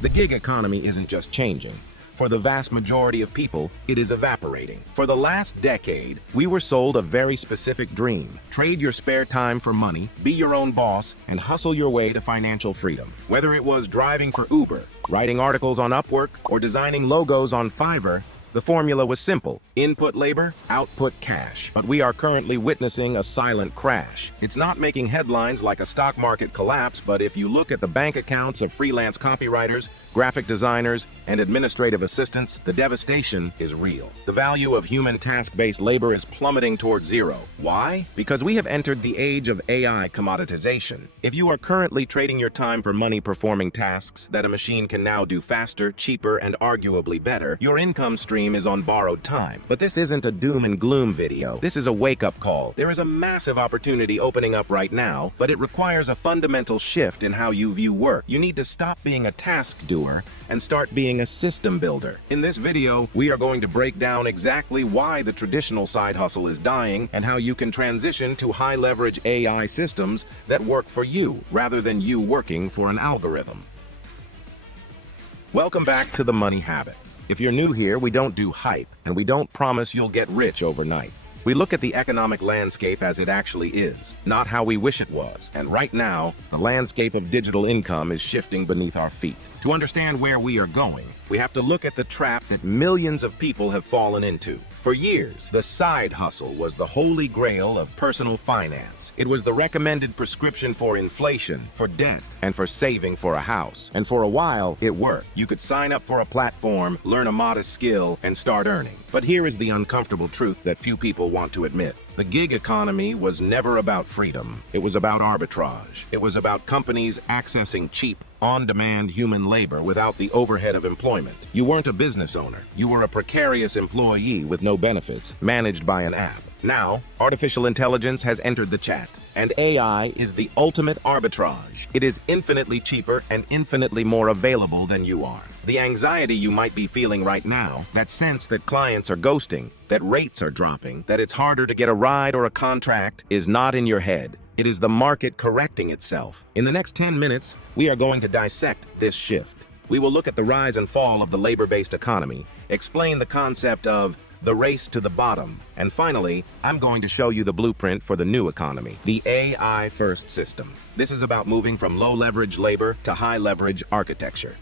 The gig economy isn't just changing. For the vast majority of people, it is evaporating. For the last decade, we were sold a very specific dream. Trade your spare time for money, be your own boss, and hustle your way to financial freedom. Whether it was driving for Uber, writing articles on Upwork, or designing logos on Fiverr, the formula was simple: input labor, output cash. But we are currently witnessing a silent crash. It's not making headlines like a stock market collapse, but if you look at the bank accounts of freelance copywriters, graphic designers, and administrative assistants, the devastation is real. The value of human task-based labor is plummeting toward zero. Why? Because we have entered the age of AI commoditization. If you are currently trading your time for money performing tasks that a machine can now do faster, cheaper, and arguably better, your income stream is on borrowed time. But this isn't a doom and gloom video. This is a wake-up call. There is a massive opportunity opening up right now, but it requires a fundamental shift in how you view work. You need to stop being a task doer and start being a system builder. In this video, we are going to break down exactly why the traditional side hustle is dying and how you can transition to high-leverage AI systems that work for you rather than you working for an algorithm. Welcome back to The Money Habit. If you're new here, we don't do hype, and we don't promise you'll get rich overnight. We look at the economic landscape as it actually is, not how we wish it was. And right now, the landscape of digital income is shifting beneath our feet. To understand where we are going, we have to look at the trap that millions of people have fallen into. For years, the side hustle was the holy grail of personal finance. It was the recommended prescription for inflation, for debt, and for saving for a house. And for a while, it worked. You could sign up for a platform, learn a modest skill, and start earning. But here is the uncomfortable truth that few people want to admit. The gig economy was never about freedom. It was about arbitrage. It was about companies accessing cheap, on-demand human labor without the overhead of employment. You weren't a business owner. You were a precarious employee with no benefits, managed by an app. Now, artificial intelligence has entered the chat, and AI is the ultimate arbitrage. It is infinitely cheaper and infinitely more available than you are. The anxiety you might be feeling right now, that sense that clients are ghosting, that rates are dropping, that it's harder to get a ride or a contract, is not in your head. It is the market correcting itself. In the next 10 minutes, we are going to dissect this shift. We will look at the rise and fall of the labor-based economy, explain the concept of the race to the bottom, and finally, I'm going to show you the blueprint for the new economy, the AI-first system. This is about moving from low-leverage labor to high-leverage architecture.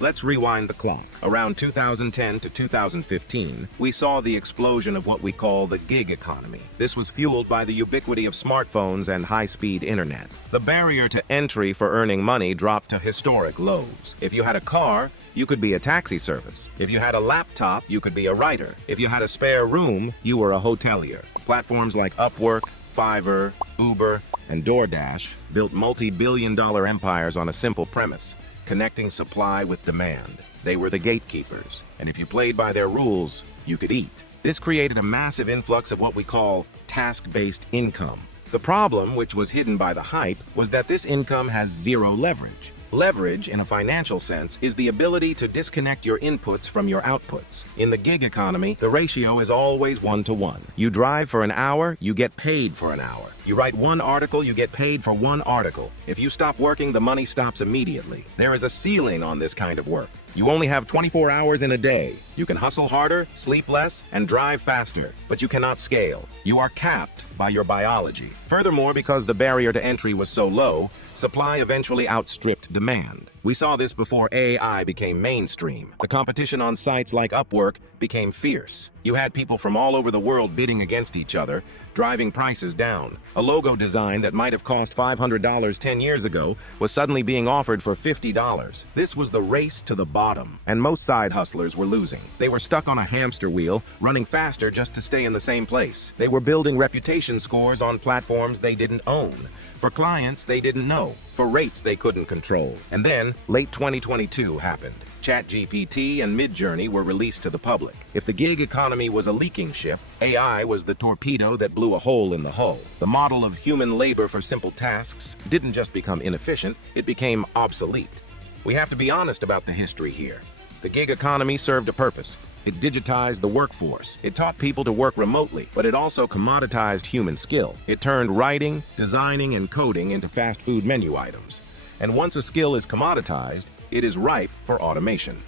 Let's rewind the clock. Around 2010 to 2015, we saw the explosion of what we call the gig economy. This was fueled by the ubiquity of smartphones and high-speed internet. The barrier to entry for earning money dropped to historic lows. If you had a car, you could be a taxi service. If you had a laptop, you could be a writer. If you had a spare room, you were a hotelier. Platforms like Upwork, Fiverr, Uber, and DoorDash built multi-billion-dollar empires on a simple premise: connecting supply with demand. They were the gatekeepers, and if you played by their rules, you could eat. This created a massive influx of what we call task-based income. The problem, which was hidden by the hype, was that this income has zero leverage. Leverage, in a financial sense, is the ability to disconnect your inputs from your outputs. In the gig economy, the ratio is always 1-to-1. You drive for an hour, you get paid for an hour. You write one article, you get paid for one article. If you stop working, the money stops immediately. There is a ceiling on this kind of work. You only have 24 hours in a day. You can hustle harder, sleep less, and drive faster, but you cannot scale. You are capped by your biology. Furthermore, because the barrier to entry was so low, supply eventually outstripped demand. We saw this before AI became mainstream. The competition on sites like Upwork became fierce. You had people from all over the world bidding against each other, driving prices down. A logo design that might have cost $500 10 years ago was suddenly being offered for $50. This was the race to the bottom, and most side hustlers were losing. They were stuck on a hamster wheel, running faster just to stay in the same place. They were building reputation scores on platforms they didn't own, for clients they didn't know, for rates they couldn't control. And then, late 2022 happened. ChatGPT and Midjourney were released to the public. If the gig economy was a leaking ship, AI was the torpedo that blew a hole in the hull. The model of human labor for simple tasks didn't just become inefficient, it became obsolete. We have to be honest about the history here. The gig economy served a purpose. It digitized the workforce. It taught people to work remotely, but it also commoditized human skill. It turned writing, designing, and coding into fast food menu items. And once a skill is commoditized, it is ripe for automation.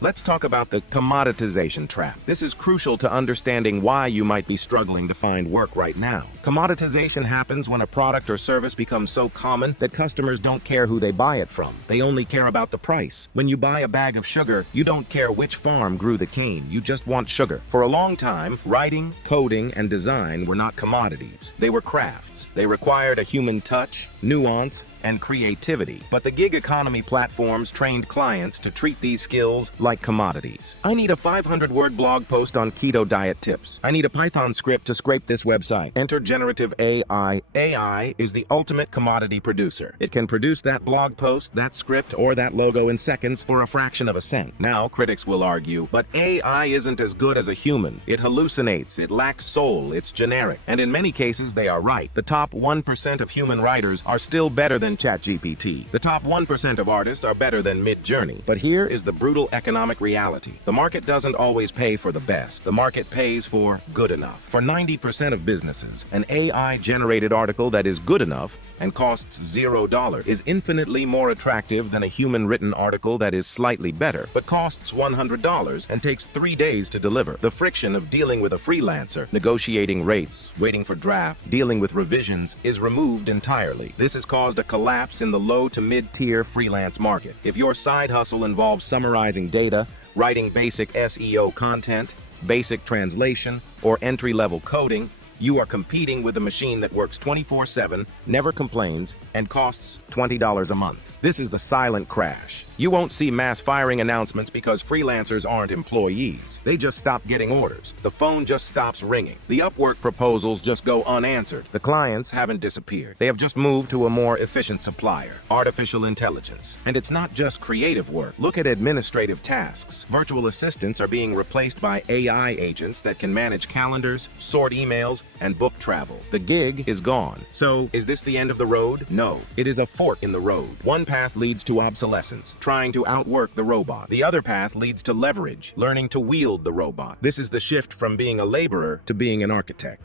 Let's talk about the commoditization trap. This is crucial to understanding why you might be struggling to find work right now. Commoditization happens when a product or service becomes so common that customers don't care who they buy it from. They only care about the price. When you buy a bag of sugar, you don't care which farm grew the cane. You just want sugar. For a long time, writing, coding, and design were not commodities. They were crafts. They required a human touch, nuance, and creativity. But the gig economy platforms trained clients to treat these skills like commodities. I need a 500-word blog post on keto diet tips. I need a Python script to scrape this website. Enter generative AI. AI is the ultimate commodity producer. It can produce that blog post, that script, or that logo in seconds for a fraction of a cent. Now, critics will argue, but AI isn't as good as a human. It hallucinates, it lacks soul, it's generic. And in many cases, they are right. The top 1% of human writers are still better than ChatGPT. The top 1% of artists are better than Mid-Journey. But here is the brutal economic reality. The market doesn't always pay for the best. The market pays for good enough. For 90% of businesses, an AI-generated article that is good enough and costs $0 is infinitely more attractive than a human-written article that is slightly better, but costs $100 and takes 3 days to deliver. The friction of dealing with a freelancer, negotiating rates, waiting for draft, dealing with revisions is removed entirely. This has caused a collapse in the low to mid-tier freelance market. If your side hustle involves summarizing data, writing basic SEO content, basic translation, or entry-level coding, you are competing with a machine that works 24/7, never complains, and costs $20 a month. This is the silent crash. You won't see mass firing announcements because freelancers aren't employees. They just stop getting orders. The phone just stops ringing. The Upwork proposals just go unanswered. The clients haven't disappeared. They have just moved to a more efficient supplier, artificial intelligence. And it's not just creative work. Look at administrative tasks. Virtual assistants are being replaced by AI agents that can manage calendars, sort emails, and book travel. The gig is gone. So, is this the end of the road? No. It is a fork in the road. One path leads to obsolescence, trying to outwork the robot. The other path leads to leverage, learning to wield the robot. This is the shift from being a laborer to being an architect.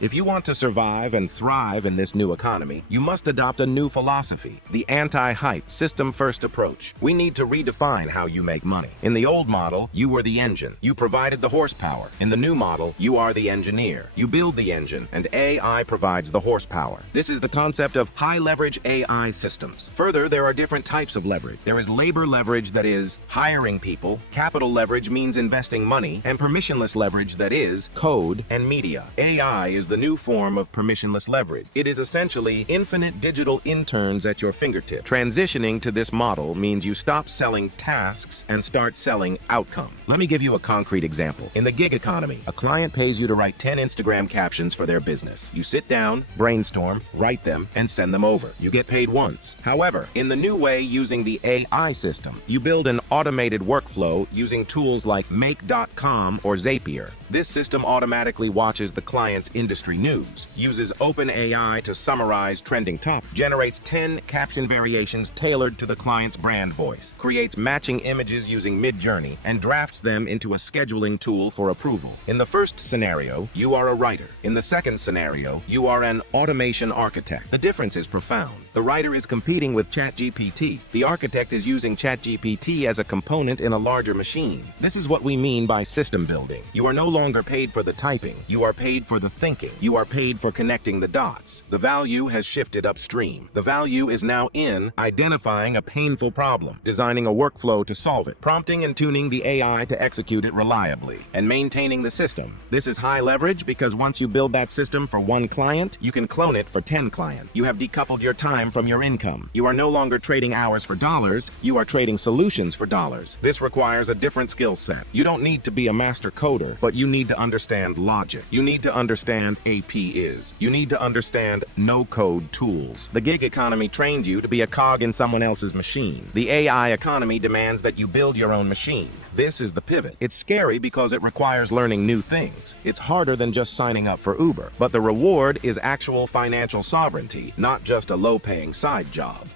If you want to survive and thrive in this new economy, you must adopt a new philosophy, the anti-hype, system-first approach. We need to redefine how you make money. In the old model, you were the engine. You provided the horsepower. In the new model, you are the engineer. You build the engine, and AI provides the horsepower. This is the concept of high-leverage AI systems. Further, there are different types of leverage. There is labor leverage, that is hiring people. Capital leverage means investing money, and permissionless leverage, that is code and media. AI is the new form of permissionless leverage. It is essentially infinite digital interns at your fingertip. Transitioning to this model means you stop selling tasks and start selling outcome. Let me give you a concrete example. In the gig economy, a client pays you to write 10 Instagram captions for their business. You sit down, brainstorm, write them, and send them over. You get paid once. However, in the new way using the AI system, you build an automated workflow using tools like Make.com or Zapier. This system automatically watches the client's industry news, uses OpenAI to summarize trending topics, generates 10 caption variations tailored to the client's brand voice, creates matching images using Mid-Journey, and drafts them into a scheduling tool for approval. In the first scenario, you are a writer. In the second scenario, you are an automation architect. The difference is profound. The writer is competing with ChatGPT. The architect is using ChatGPT as a component in a larger machine. This is what we mean by system building. You are no longer paid for the typing. You are paid for the thinking. You are paid for connecting the dots. The value has shifted upstream. The value is now in identifying a painful problem, designing a workflow to solve it, prompting and tuning the AI to execute it reliably, and maintaining the system. This is high leverage because once you build that system for one client, you can clone it for 10 clients. You have decoupled your time from your income. You are no longer trading hours for dollars. You are trading solutions for dollars. This requires a different skill set. You don't need to be a master coder, but you need to understand logic. You need to understand AP is. You need to understand no-code tools. The gig economy trained you to be a cog in someone else's machine. The AI economy demands that you build your own machine. This is the pivot. It's scary because it requires learning new things. It's harder than just signing up for Uber, but the reward is actual financial sovereignty, not just a low-paying side job.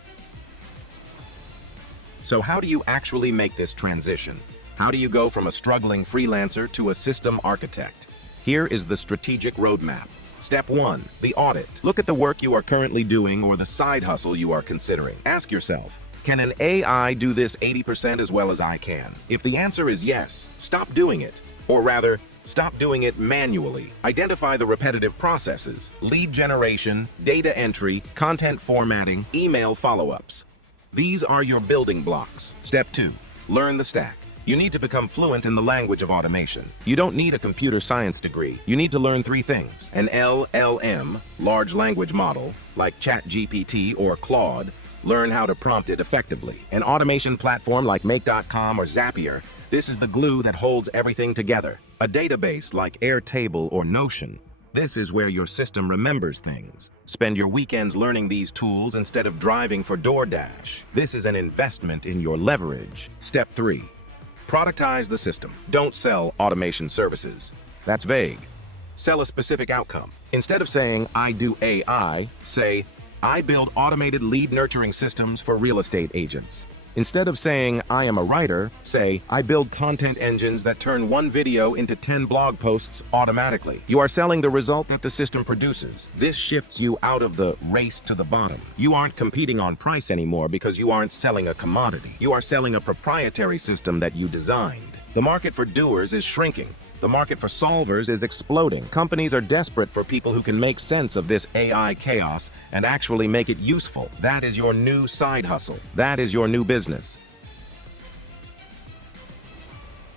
So how do you actually make this transition? How do you go from a struggling freelancer to a system architect? Here is the strategic roadmap. Step 1. The audit. Look at the work you are currently doing or the side hustle you are considering. Ask yourself, can an AI do this 80% as well as I can? If the answer is yes, stop doing it. Or rather, stop doing it manually. Identify the repetitive processes: lead generation, data entry, content formatting, email follow-ups. These are your building blocks. Step 2. Learn the stack. You need to become fluent in the language of automation. You don't need a computer science degree. You need to learn 3 things: an LLM, large language model, like ChatGPT or Claude. Learn how to prompt it effectively. An automation platform like Make.com or Zapier. This is the glue that holds everything together. A database like Airtable or Notion. This is where your system remembers things. Spend your weekends learning these tools instead of driving for DoorDash. This is an investment in your leverage. Step 3. Productize the system. Don't sell automation services. That's vague. Sell a specific outcome. Instead of saying, I do AI, say, I build automated lead nurturing systems for real estate agents. Instead of saying, I am a writer, say, I build content engines that turn one video into 10 blog posts automatically. You are selling the result that the system produces. This shifts you out of the race to the bottom. You aren't competing on price anymore because you aren't selling a commodity. You are selling a proprietary system that you designed. The market for doers is shrinking. The market for solvers is exploding. Companies are desperate for people who can make sense of this AI chaos and actually make it useful. That is your new side hustle. That is your new business.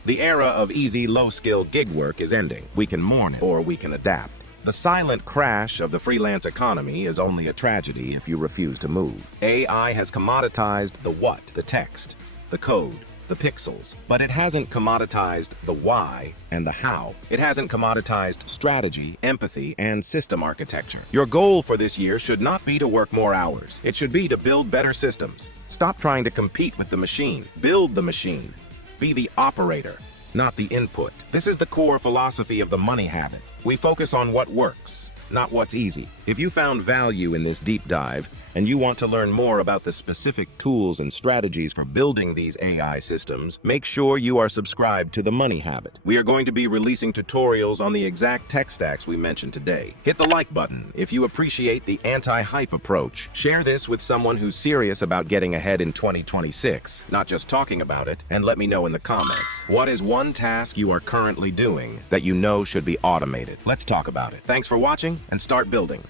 The era of easy, low-skill gig work is ending. We can mourn it, or we can adapt. The silent crash of the freelance economy is only a tragedy if you refuse to move. AI has commoditized the what, the text, the code, the pixels, but it hasn't commoditized the why and the how. It hasn't commoditized strategy, empathy, and system architecture. Your goal for this year should not be to work more hours. It should be to build better systems. Stop trying to compete with the machine. Build the machine. Be the operator, not the input. This is the core philosophy of the money habit. We focus on what works, not what's easy. If you found value in this deep dive, and you want to learn more about the specific tools and strategies for building these AI systems, make sure you are subscribed to The Money Habit. We are going to be releasing tutorials on the exact tech stacks we mentioned today. Hit the like button if you appreciate the anti-hype approach. Share this with someone who's serious about getting ahead in 2026, not just talking about it, and let me know in the comments. What is one task you are currently doing that you know should be automated? Let's talk about it. Thanks for watching, and start building.